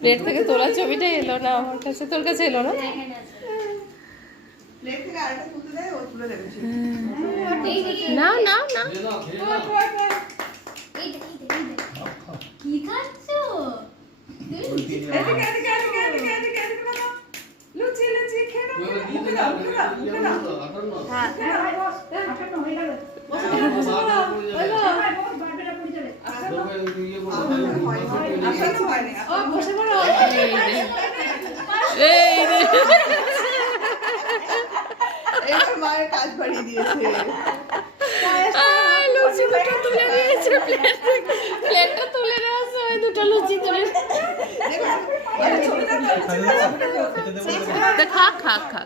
Plate থেকে তোলা ছবিটাই এলো না আমার কাছে, তোর কাছে এলো না? না না না, কি খাচ্ছো? লুচি লুচি খেয়ে নাও। এবার মায়ের কাজ বাড়িয়ে দিয়েছে। লুচিটা তুলে নিয়েছে প্লেটটা তুলে নেওয়ার সময় দুটো লুচি তুলে খা খা খা।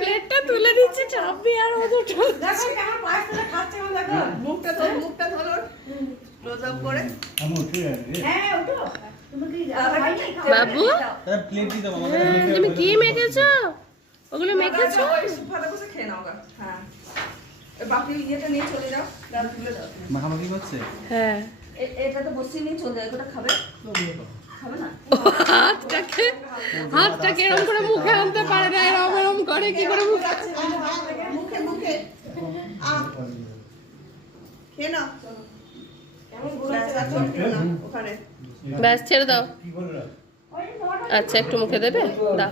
প্লেটটা তুলে দিচ্ছে চাপবি আর ও দুটো মুখটা ধরো ক্লোজ আপ করে। বাবু তুমি কি মেখেছো? ওগুলো মেখেছো? ভালো করে খেয়ে নাও। হ্যাঁ, বাকি ইয়েটা নিয়ে চলে যাও, ডাল তুলে দাও। মাখামাখি করছে? হ্যাঁ, এটা তো বসিয়ে নিয়ে চলে যায়। ওটা খাবে? খাবে না? হাতটাকে এরকম করে মুখে আনতে পারে না, এরকম করে কি করে মুখে মুখে খেয়ে নাও। ওখানে ব্যাস ছেড়ে দাও। আচ্ছা একটু মুখে দেবে, দাও।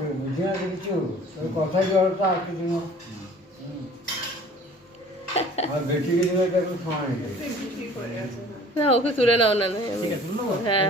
না ওকে তুলে নাও না। হ্যাঁ।